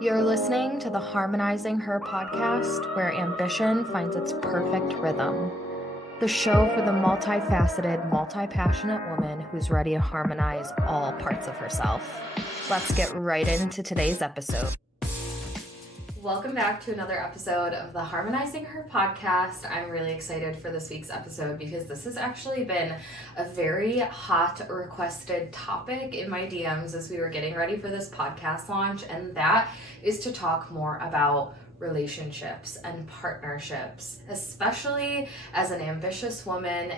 You're listening to the Harmonizing Her podcast, where ambition finds its perfect rhythm. The show for the multifaceted, multi-passionate woman who's ready to harmonize all parts of herself. Let's get right into today's episode. Welcome back to another episode of the Harmonizing Her podcast. I'm really excited for this week's episode because this has actually been a very hot requested topic in my DMs as we were getting ready for this podcast launch, and that is to talk more about relationships and partnerships, especially as an ambitious woman,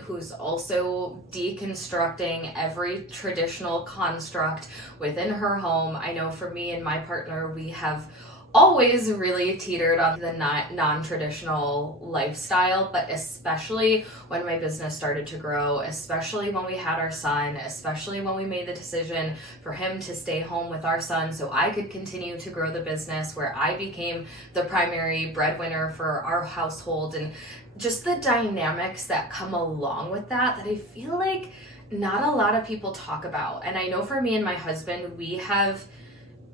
who's also deconstructing every traditional construct within her home. I know for me and my partner, we have always really teetered on the non-traditional lifestyle, but especially when my business started to grow, especially when we had our son, especially when we made the decision for him to stay home with our son so I could continue to grow the business, where I became the primary breadwinner for our household, and just the dynamics that come along with that I feel like not a lot of people talk about. And I know for me and my husband, we have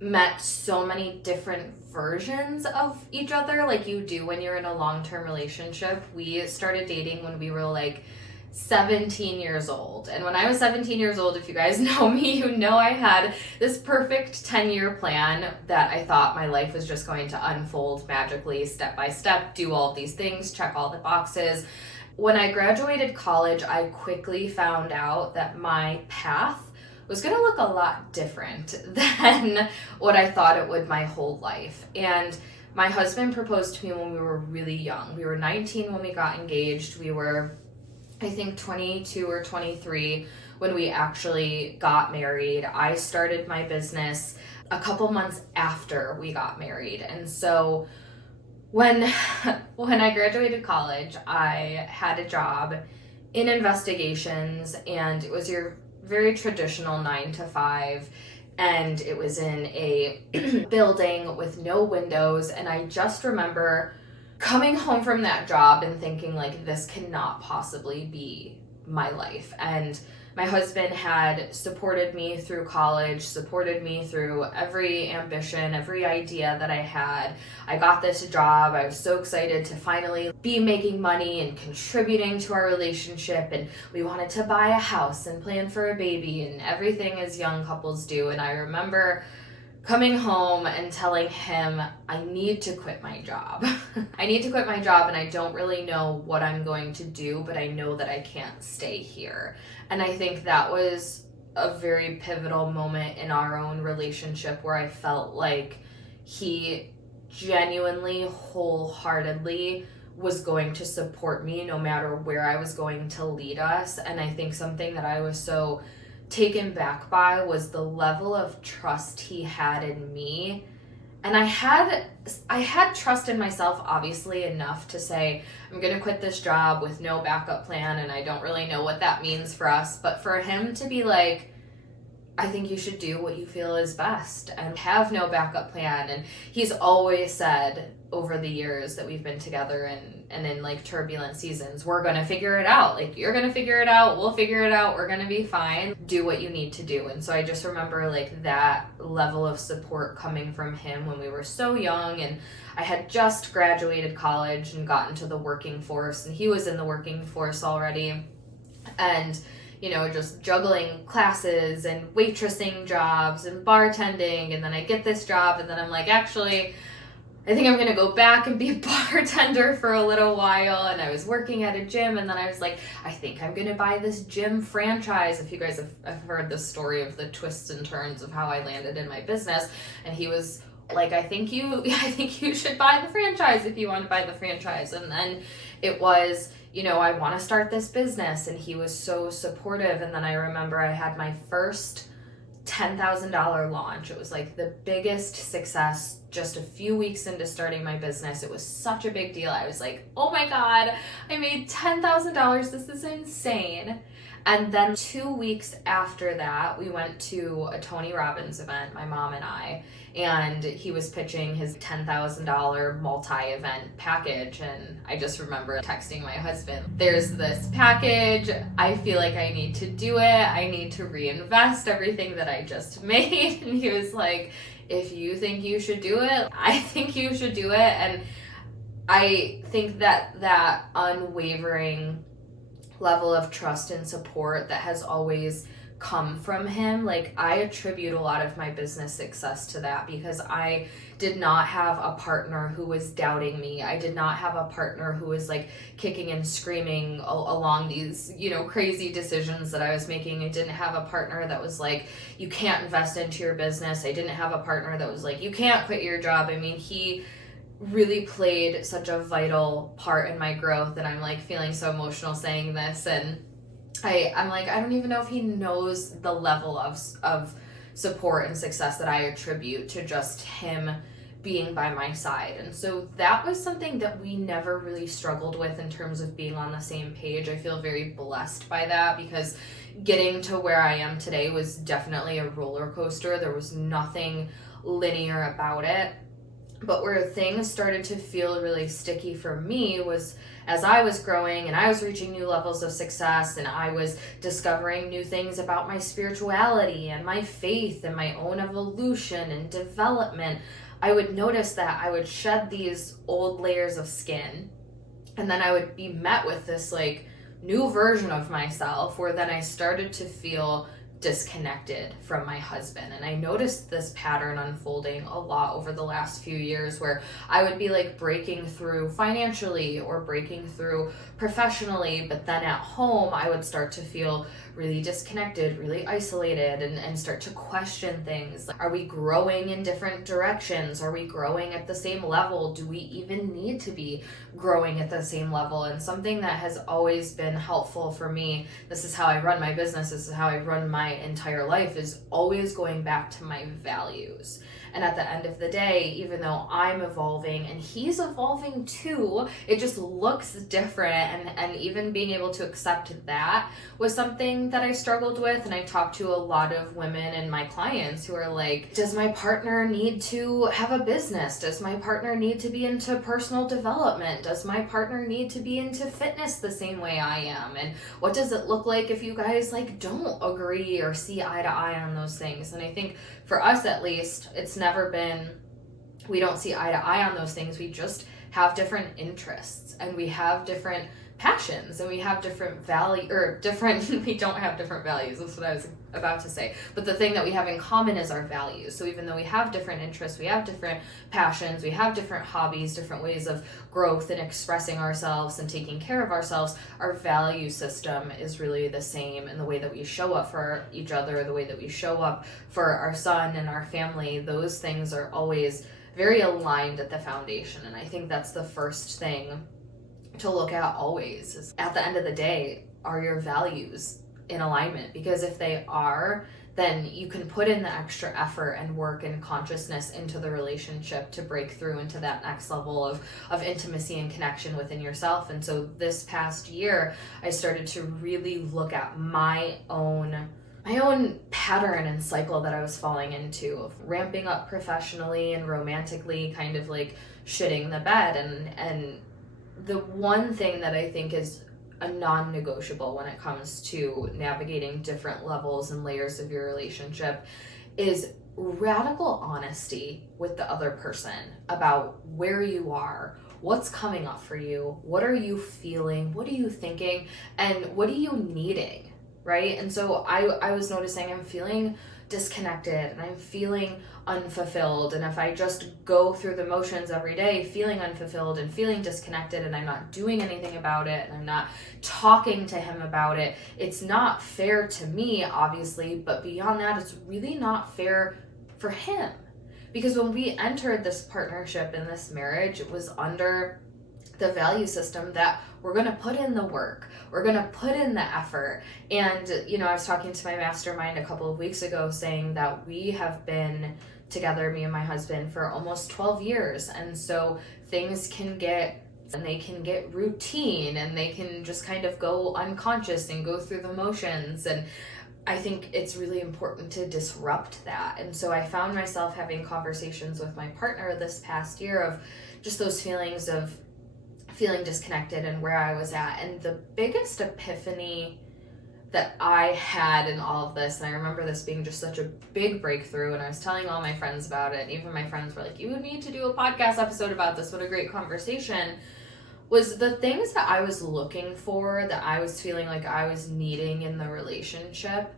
met so many different versions of each other, like you do when you're in a long-term relationship. We started dating when we were like 17 years old. And when I was 17 years old, if you guys know me, you know I had this perfect 10-year plan that I thought my life was just going to unfold magically, step by step, do all of these things, check all the boxes. When I graduated college, I quickly found out that my path was going to look a lot different than what I thought it would my whole life. And my husband proposed to me when we were really young. We were 19 when we got engaged. We were, I think, 22 or 23 when we actually got married. I started my business a couple months after we got married. And so when I graduated college, I had a job in investigations, and it was your very traditional 9 to 5, and it was in a building with no windows. And I just remember coming home from that job and thinking, like, this cannot possibly be my life. And my husband had supported me through college, supported me through every ambition, every idea that I had. I got this job. I was so excited to finally be making money and contributing to our relationship. And we wanted to buy a house and plan for a baby and everything as young couples do. And I remember coming home and telling him, I need to quit my job. I need to quit my job, and I don't really know what I'm going to do, but I know that I can't stay here. And I think that was a very pivotal moment in our own relationship where I felt like he genuinely, wholeheartedly was going to support me no matter where I was going to lead us. And I think something that I was so taken back by was the level of trust he had in me. And I had trust in myself, obviously, enough to say, I'm going to quit this job with no backup plan, and I don't really know what that means for us. But for him to be like, I think you should do what you feel is best, and have no backup plan. And he's always said over the years that we've been together and in like turbulent seasons, we're going to figure it out. Like, you're going to figure it out. We'll figure it out. We're going to be fine. Do what you need to do. And so I just remember like that level of support coming from him when we were so young. And I had just graduated college and gotten to the working force, and he was in the working force already. And you know, just juggling classes and waitressing jobs and bartending. And then I get this job, and then I'm like, actually, I think I'm going to go back and be a bartender for a little while. And I was working at a gym, and then I was like, I think I'm going to buy this gym franchise. If you guys have heard the story of the twists and turns of how I landed in my business. And he was like, I think you should buy the franchise if you want to buy the franchise. And then it was, you know, I want to start this business, and he was so supportive. And then I remember I had my first $10,000 launch. It was like the biggest success just a few weeks into starting my business. It was such a big deal. I was like, oh my God, I made $10,000. This is insane. And then 2 weeks after that, we went to a Tony Robbins event, my mom and I, and he was pitching his $10,000 multi-event package. And I just remember texting my husband, there's this package. I feel like I need to do it. I need to reinvest everything that I just made. And he was like, if you think you should do it, I think you should do it. And I think that unwavering level of trust and support that has always come from him, like, I attribute a lot of my business success to that, because I did not have a partner who was doubting me. I did not have a partner who was like kicking and screaming along these, crazy decisions that I was making. I didn't have a partner that was like, you can't invest into your business. I didn't have a partner that was like, you can't quit your job. I mean, he really played such a vital part in my growth, and I'm like feeling so emotional saying this, and I'm like, I don't even know if he knows the level of support and success that I attribute to just him being by my side. And so that was something that we never really struggled with in terms of being on the same page. I feel very blessed by that, because getting to where I am today was definitely a roller coaster. There was nothing linear about it. But where things started to feel really sticky for me was as I was growing and I was reaching new levels of success, and I was discovering new things about my spirituality and my faith and my own evolution and development. I would notice that I would shed these old layers of skin, and then I would be met with this like new version of myself, where then I started to feel disconnected from my husband. And I noticed this pattern unfolding a lot over the last few years, where I would be like breaking through financially or breaking through professionally, but then at home I would start to feel really disconnected, really isolated, and start to question things. Are we growing in different directions? Are we growing at the same level? Do we even need to be growing at the same level? And something that has always been helpful for me, this is how I run my business, this is how I run my entire life, is always going back to my values. And at the end of the day, even though I'm evolving and he's evolving too, it just looks different. And even being able to accept that was something that I struggled with. And I talked to a lot of women and my clients who are like, does my partner need to have a business? Does my partner need to be into personal development? Does my partner need to be into fitness the same way I am? And what does it look like if you guys like don't agree or see eye to eye on those things? And I think for us, at least, it's never been, we don't see eye to eye on those things. We just have different interests, and we have different passions, and we have different we don't have different values. That's what I was about to say. But the thing that we have in common is our values. So even though we have different interests, we have different passions, we have different hobbies, different ways of growth and expressing ourselves and taking care of ourselves, our value system is really the same. And the way that we show up for each other, the way that we show up for our son and our family, those things are always very aligned at the foundation. And I think that's the first thing to look at always, is at the end of the day, are your values in alignment? Because if they are, then you can put in the extra effort and work and consciousness into the relationship to break through into that next level of intimacy and connection within yourself. And so this past year, I started to really look at my own pattern and cycle that I was falling into, of ramping up professionally and romantically, kind of like shitting the bed. And the one thing that I think is a non-negotiable when it comes to navigating different levels and layers of your relationship is radical honesty with the other person about where you are, what's coming up for you, what are you feeling, what are you thinking, and what are you needing, right? And so I was noticing I'm feeling disconnected and I'm feeling unfulfilled, and if I just go through the motions every day feeling unfulfilled and feeling disconnected, and I'm not doing anything about it, and I'm not talking to him about it, it's not fair to me, obviously, but beyond that, it's really not fair for him. Because when we entered this partnership and this marriage, it was under the value system that we're going to put in the work, we're going to put in the effort. And I was talking to my mastermind a couple of weeks ago saying that we have been together, me and my husband, for almost 12 years. And so things can get and they can get routine and they can just kind of go unconscious and go through the motions. And I think it's really important to disrupt that. And so I found myself having conversations with my partner this past year of just those feelings of feeling disconnected and where I was at. And the biggest epiphany that I had in all of this, and I remember this being just such a big breakthrough, and I was telling all my friends about it, and even my friends were like, you would need to do a podcast episode about this, what a great conversation, was the things that I was looking for, that I was feeling like I was needing in the relationship,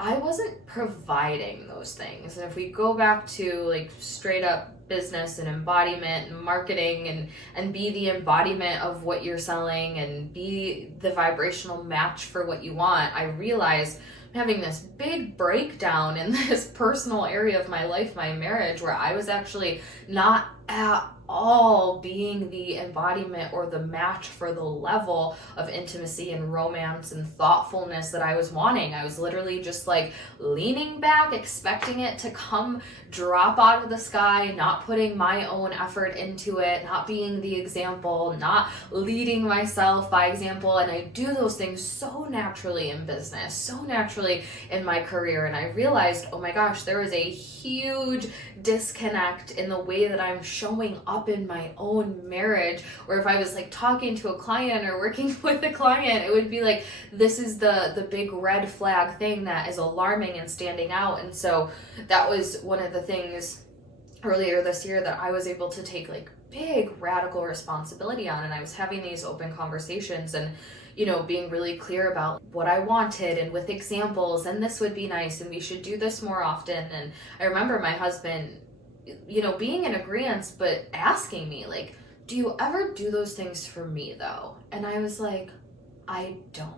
I wasn't providing those things. And if we go back to like straight up business and embodiment and marketing and be the embodiment of what you're selling and be the vibrational match for what you want, I realized I'm having this big breakdown in this personal area of my life, my marriage, where I was actually not at all being the embodiment or the match for the level of intimacy and romance and thoughtfulness that I was wanting. I was literally just like leaning back, expecting it to come drop out of the sky, not putting my own effort into it, not being the example, not leading myself by example. And I do those things so naturally in business, so naturally in my career. And I realized, oh my gosh, there is a huge disconnect in the way that I'm showing up in my own marriage, where if I was like talking to a client or working with a client, it would be like, this is the big red flag thing that is alarming and standing out. And so that was one of the things earlier this year that I was able to take like big radical responsibility on. And I was having these open conversations and, you know, being really clear about what I wanted and with examples, and this would be nice and we should do this more often. And I remember my husband, you know, being in agreement, but asking me like, do you ever do those things for me though? And I was like, I don't.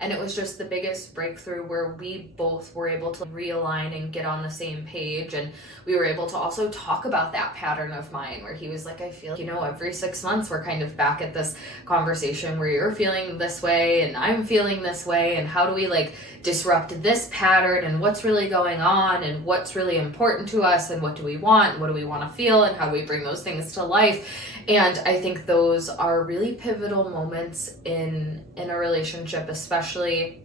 And it was just the biggest breakthrough where we both were able to realign and get on the same page. And we were able to also talk about that pattern of mine where he was like, I feel, you know, every 6 months we're kind of back at this conversation where you're feeling this way and I'm feeling this way. And how do we like disrupt this pattern and what's really going on and what's really important to us and what do we want? What do we want to feel? And how do we bring those things to life? And I think those are really pivotal moments in a relationship, especially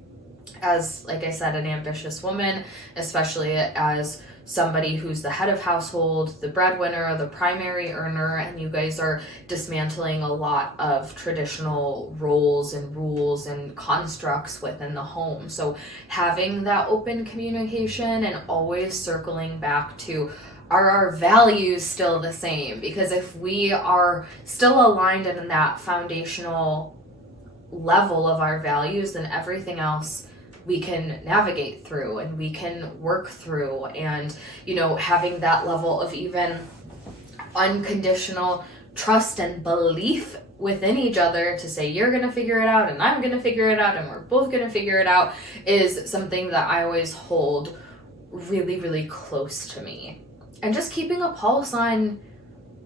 as, like I said, an ambitious woman, especially as somebody who's the head of household, the breadwinner, the primary earner, and you guys are dismantling a lot of traditional roles and rules and constructs within the home. So having that open communication and always circling back to, are our values still the same? Because if we are still aligned in that foundational level of our values, then everything else we can navigate through and we can work through. And, you know, having that level of even unconditional trust and belief within each other to say, you're going to figure it out and I'm going to figure it out and we're both going to figure it out, is something that I always hold really, really close to me. And just keeping a pulse on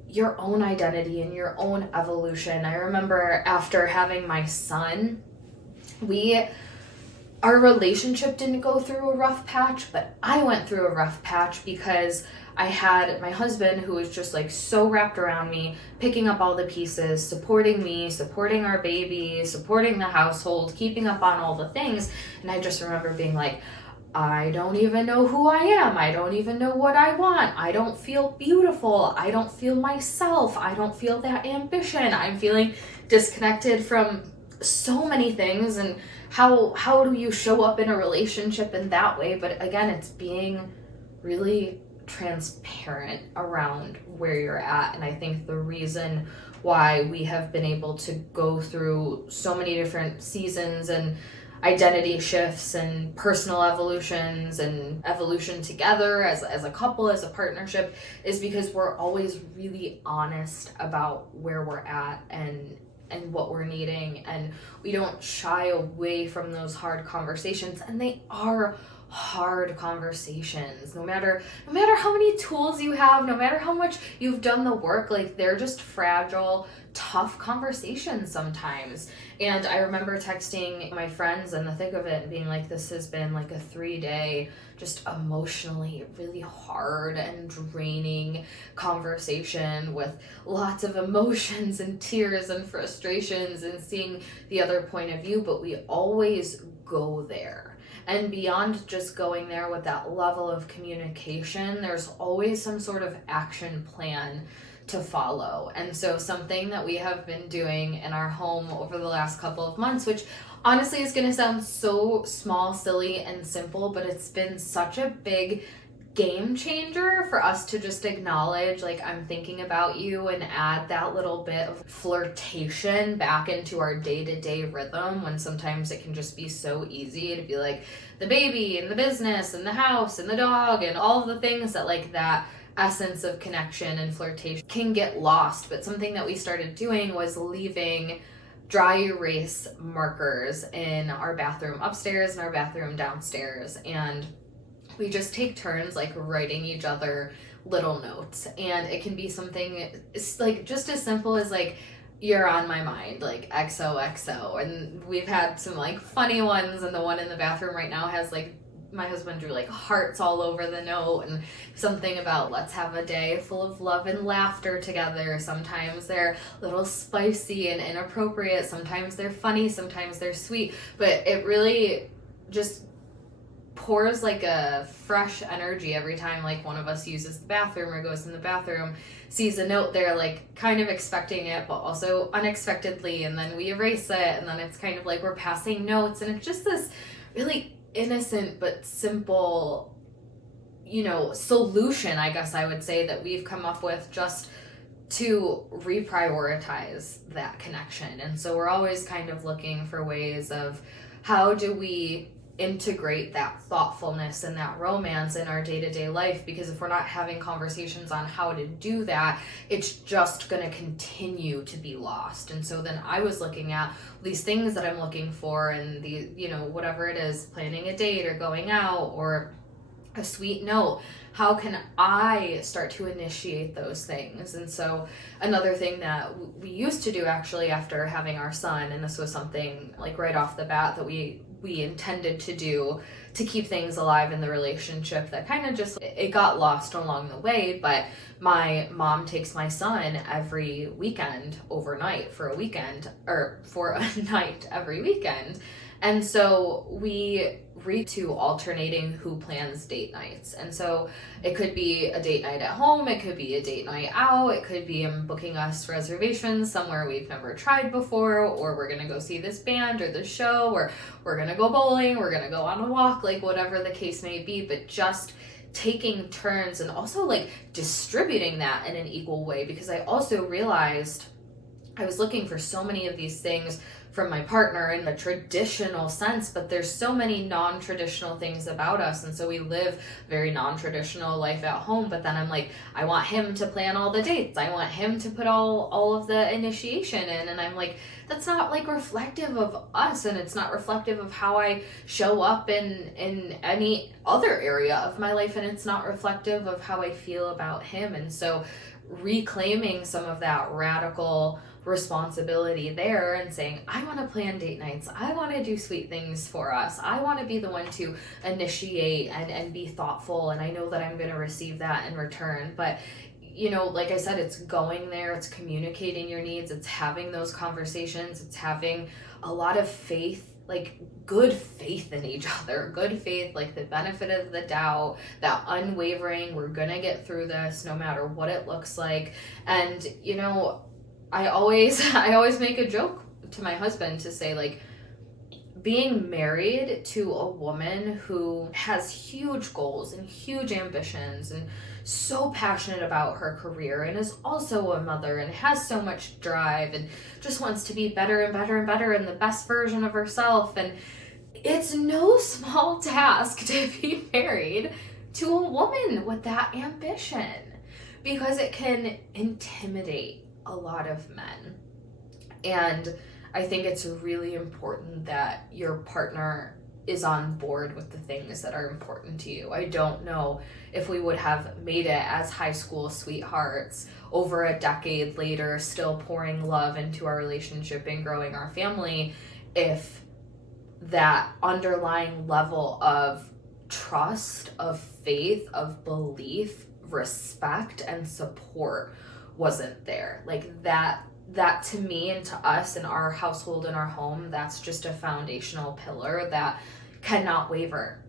your own identity and your own evolution. I remember after having my son, our relationship didn't go through a rough patch, but I went through a rough patch because I had my husband who was just like so wrapped around me, picking up all the pieces, supporting me, supporting our baby, supporting the household, keeping up on all the things. And I just remember being like, I don't even know who I am. I don't even know what I want. I don't feel beautiful. I don't feel myself. I don't feel that ambition. I'm feeling disconnected from so many things. And how do you show up in a relationship in that way? But again, it's being really transparent around where you're at. And I think the reason why we have been able to go through so many different seasons and identity shifts and personal evolutions and evolution together as a couple, as a partnership, is because we're always really honest about where we're at and what we're needing, and we don't shy away from those hard conversations. And they are hard conversations. No matter how many tools you have, no matter how much you've done the work, like they're just fragile, tough conversations sometimes. And I remember texting my friends in the thick of it and being like, this has been like a 3-day, just emotionally really hard and draining conversation with lots of emotions and tears and frustrations and seeing the other point of view, but we always go there. And beyond just going there with that level of communication, there's always some sort of action plan to follow. And so something that we have been doing in our home over the last couple of months, which honestly is going to sound so small, silly, and simple, but it's been such a big game changer for us to just acknowledge, like, I'm thinking about you, and add that little bit of flirtation back into our day-to-day rhythm, when sometimes it can just be so easy to be like the baby and the business and the house and the dog and all of the things that, like, that essence of connection and flirtation can get lost. But something that we started doing was leaving dry erase markers in our bathroom upstairs and our bathroom downstairs, and we just take turns like writing each other little notes. And it can be something like just as simple as like, you're on my mind, like XOXO. And we've had some like funny ones, and the one in the bathroom right now has like, my husband drew like hearts all over the note, and something about let's have a day full of love and laughter together. Sometimes they're a little spicy and inappropriate, sometimes they're funny, sometimes they're sweet, but it really just pours like a fresh energy every time like one of us uses the bathroom or goes in the bathroom, sees a note there, like kind of expecting it but also unexpectedly, and then we erase it, and then it's kind of like we're passing notes, and it's just this really innocent but simple, solution, I guess I would say, that we've come up with just to reprioritize that connection. And so we're always kind of looking for ways of how do we integrate that thoughtfulness and that romance in our day-to-day life, because if we're not having conversations on how to do that, it's just going to continue to be lost. And so then I was looking at these things that I'm looking for, and the whatever it is, planning a date or going out or a sweet note, how can I start to initiate those things? And so another thing that we used to do actually after having our son, and this was something like right off the bat that we intended to do to keep things alive in the relationship, that kind of just, it got lost along the way. But my mom takes my son every weekend overnight for a weekend, or for a night every weekend. And so we read to alternating who plans date nights. And so it could be a date night at home, it could be a date night out, it could be booking us reservations somewhere we've never tried before, or we're gonna go see this band or this show, or we're gonna go bowling, we're gonna go on a walk, like whatever the case may be. But just taking turns, and also like distributing that in an equal way, because I also realized I was looking for so many of these things from my partner in the traditional sense, but there's so many non-traditional things about us, and so we live very non-traditional life at home. But then I'm like, I want him to plan all the dates, I want him to put all of the initiation in, and I'm like, that's not like reflective of us, and it's not reflective of how I show up in any other area of my life, and it's not reflective of how I feel about him. And so reclaiming some of that radical responsibility there, and saying, I want to plan date nights, I want to do sweet things for us, I want to be the one to initiate and be thoughtful, and I know that I'm going to receive that in return. But like I said, it's going there, it's communicating your needs, it's having those conversations, it's having a lot of faith, like good faith in each other, good faith, like the benefit of the doubt, that unwavering, we're gonna get through this no matter what it looks like. And I always make a joke to my husband to say, like, being married to a woman who has huge goals and huge ambitions and so passionate about her career, and is also a mother and has so much drive and just wants to be better and better and better and the best version of herself. And it's no small task to be married to a woman with that ambition, because it can intimidate a lot of men. And I think it's really important that your partner is on board with the things that are important to you. I don't know if we would have made it as high school sweethearts over a decade later, still pouring love into our relationship and growing our family, if that underlying level of trust, of faith, of belief, respect, and support wasn't there. Like that to me and to us in our household, in our home, that's just a foundational pillar that cannot waver.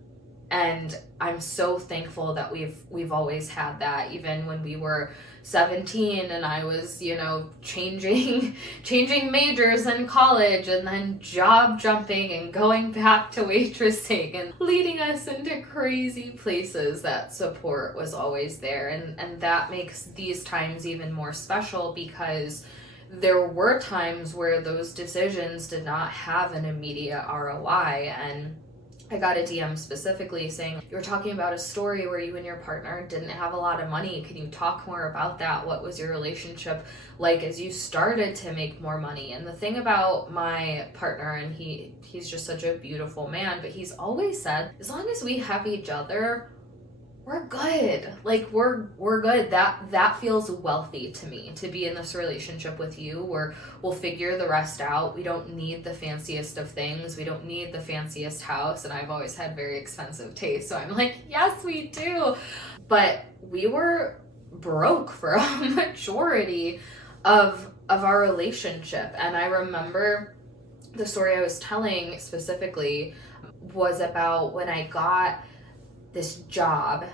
And I'm so thankful that we've always had that, even when we were 17 and I was, changing majors in college and then job jumping and going back to waitressing and leading us into crazy places. That support was always there. And that makes these times even more special, because there were times where those decisions did not have an immediate ROI. And I got a DM specifically saying, you were talking about a story where you and your partner didn't have a lot of money. Can you talk more about that? What was your relationship like as you started to make more money? And the thing about my partner, and he's just such a beautiful man, but he's always said, as long as we have each other, we're good. Like we're good. That feels wealthy to me, to be in this relationship with you where we'll figure the rest out. We don't need the fanciest of things. We don't need the fanciest house. And I've always had very expensive taste. So I'm like, yes, we do. But we were broke for a majority of our relationship. And I remember the story I was telling specifically was about when I got this job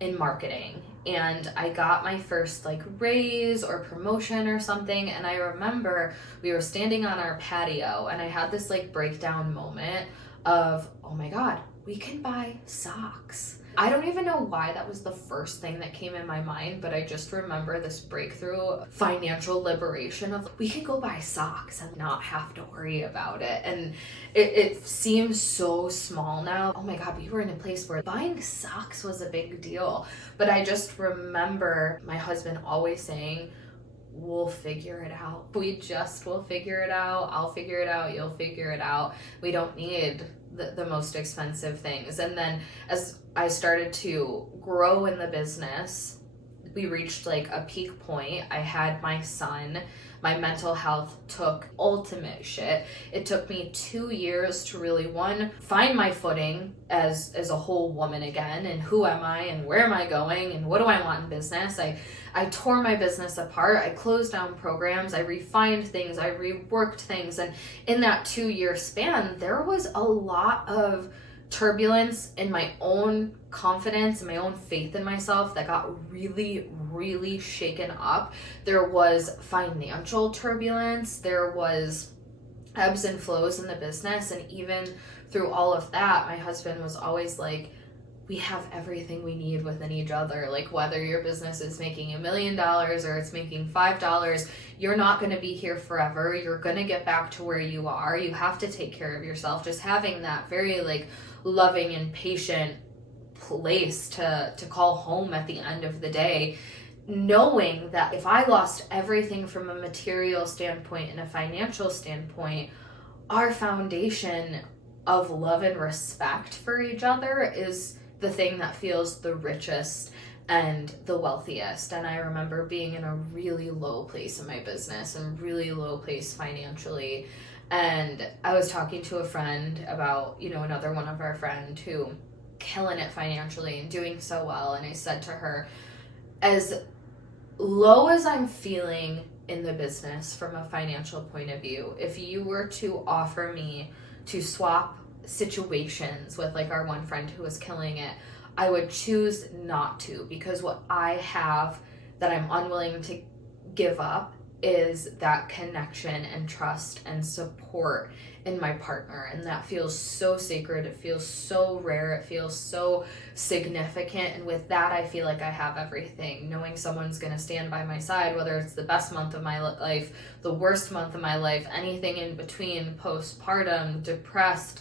in marketing and I got my first raise or promotion or something. And I remember we were standing on our patio and I had this breakdown moment of, oh my God, we can buy socks. I don't even know why that was the first thing that came in my mind, but I just remember this breakthrough financial liberation of, we can go buy socks and not have to worry about it. And it seems so small now. Oh my God, we were in a place where buying socks was a big deal. But I just remember my husband always saying, we'll figure it out. We just will figure it out. I'll figure it out. You'll figure it out. We don't need the most expensive things. And then as I started to grow in the business, we reached a peak point. I had my son. My mental health took ultimate shit. It took me 2 years to really, find my footing as a whole woman again, and who am I and where am I going and what do I want in business. I tore my business apart. I closed down programs. I refined things. I reworked things. And in that 2-year span, there was a lot of turbulence in my own confidence and my own faith in myself that got really, really shaken up. There was financial turbulence. There was ebbs and flows in the business. And even through all of that, my husband was always like, we have everything we need within each other. Whether your business is making $1 million or it's making $5, you're not going to be here forever. You're going to get back to where you are. You have to take care of yourself. Just having that very loving and patient place to call home at the end of the day, knowing that if I lost everything from a material standpoint and a financial standpoint, our foundation of love and respect for each other is the thing that feels the richest and the wealthiest. And I remember being in a really low place in my business and really low place financially. And I was talking to a friend about, another one of our friends who killing it financially and doing so well. And I said to her, as low as I'm feeling in the business from a financial point of view, if you were to offer me to swap situations with our one friend who was killing it, I would choose not to, because what I have that I'm unwilling to give up is that connection and trust and support in my partner. And that feels so sacred. It feels so rare. It feels so significant. And with that, I feel like I have everything. Knowing someone's going to stand by my side, whether it's the best month of my life, the worst month of my life, anything in between, postpartum, depressed,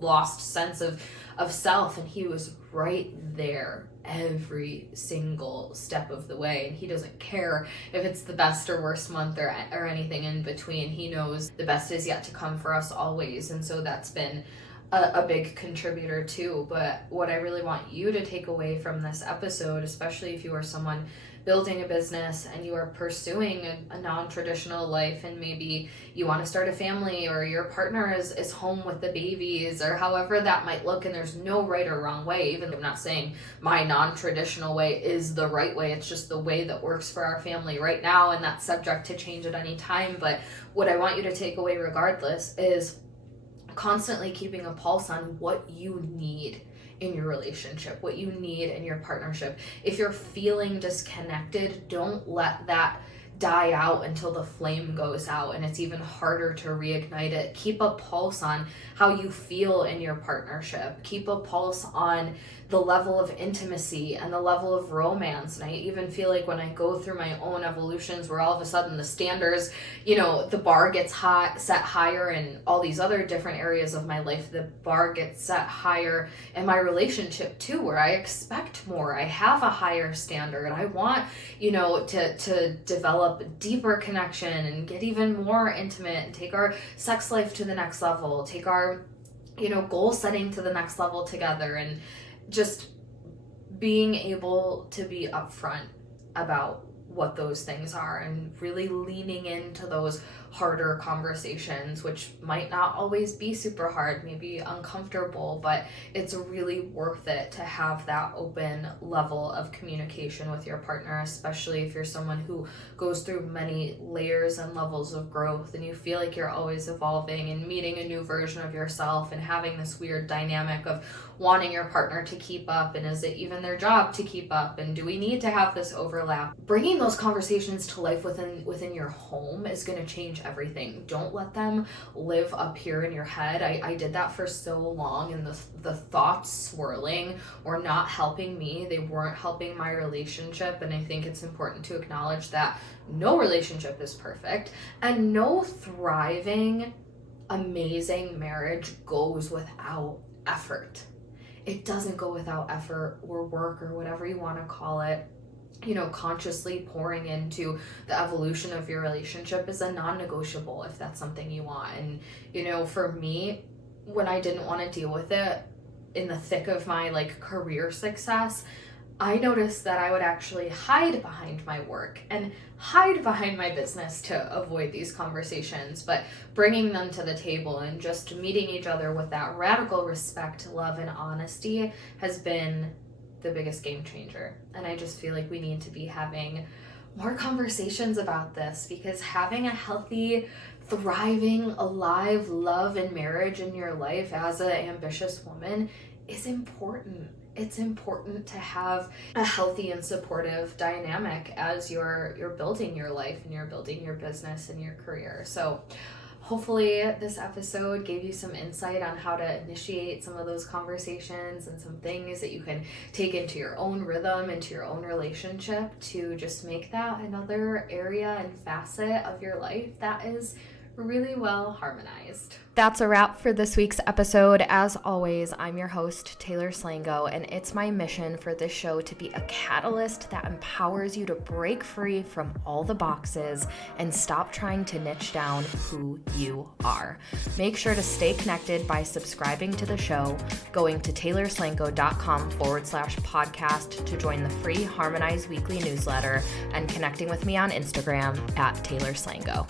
lost sense of self. And he was right there every single step of the way. And he doesn't care if it's the best or worst month or anything in between. He knows the best is yet to come for us always. And so that's been a big contributor too. But what I really want you to take away from this episode, especially if you are someone building a business and you are pursuing a non-traditional life, and maybe you want to start a family, or your partner is home with the babies, or however that might look, and there's no right or wrong way. Even though I'm not saying my non-traditional way is the right way, it's just the way that works for our family right now, and that's subject to change at any time. But what I want you to take away regardless is constantly keeping a pulse on what you need in your relationship, what you need in your partnership. If you're feeling disconnected, don't let that die out until the flame goes out and it's even harder to reignite it. Keep a pulse on how you feel in your partnership. Keep a pulse on the level of intimacy and the level of romance. And I even feel like when I go through my own evolutions where all of a sudden the standards, the bar gets set higher, and all these other different areas of my life, the bar gets set higher in my relationship too, where I expect more. I have a higher standard. I want, to develop deeper connection and get even more intimate and take our sex life to the next level, take our, goal setting to the next level together, and just being able to be upfront about what those things are and really leaning into those harder conversations, which might not always be super hard, maybe uncomfortable, but it's really worth it to have that open level of communication with your partner, especially if you're someone who goes through many layers and levels of growth and you feel like you're always evolving and meeting a new version of yourself and having this weird dynamic of wanting your partner to keep up, and is it even their job to keep up, and do we need to have this overlap? Bringing those conversations to life within your home is going to change everything. Don't let them live up here in your head. I did that for so long, and the thoughts swirling were not helping me. They weren't helping my relationship, and I think it's important to acknowledge that no relationship is perfect, and no thriving, amazing marriage goes without effort. It doesn't go without effort or work or whatever you want to call it. Consciously pouring into the evolution of your relationship is a non-negotiable if that's something you want. And, for me, when I didn't want to deal with it in the thick of my career success, I noticed that I would actually hide behind my work and hide behind my business to avoid these conversations, but bringing them to the table and just meeting each other with that radical respect, love, and honesty has been the biggest game changer. And I just feel like we need to be having more conversations about this, because having a healthy, thriving, alive love and marriage in your life as an ambitious woman is important. It's important to have a healthy and supportive dynamic as you're building your life and you're building your business and your career. So hopefully this episode gave you some insight on how to initiate some of those conversations and some things that you can take into your own rhythm, into your own relationship, to just make that another area and facet of your life that is really well harmonized. That's a wrap for this week's episode. As always, I'm your host, Taylor Slango, and it's my mission for this show to be a catalyst that empowers you to break free from all the boxes and stop trying to niche down who you are. Make sure to stay connected by subscribing to the show, going to taylorslango.com/podcast to join the free Harmonize weekly newsletter, and connecting with me on Instagram @TaylorSlango.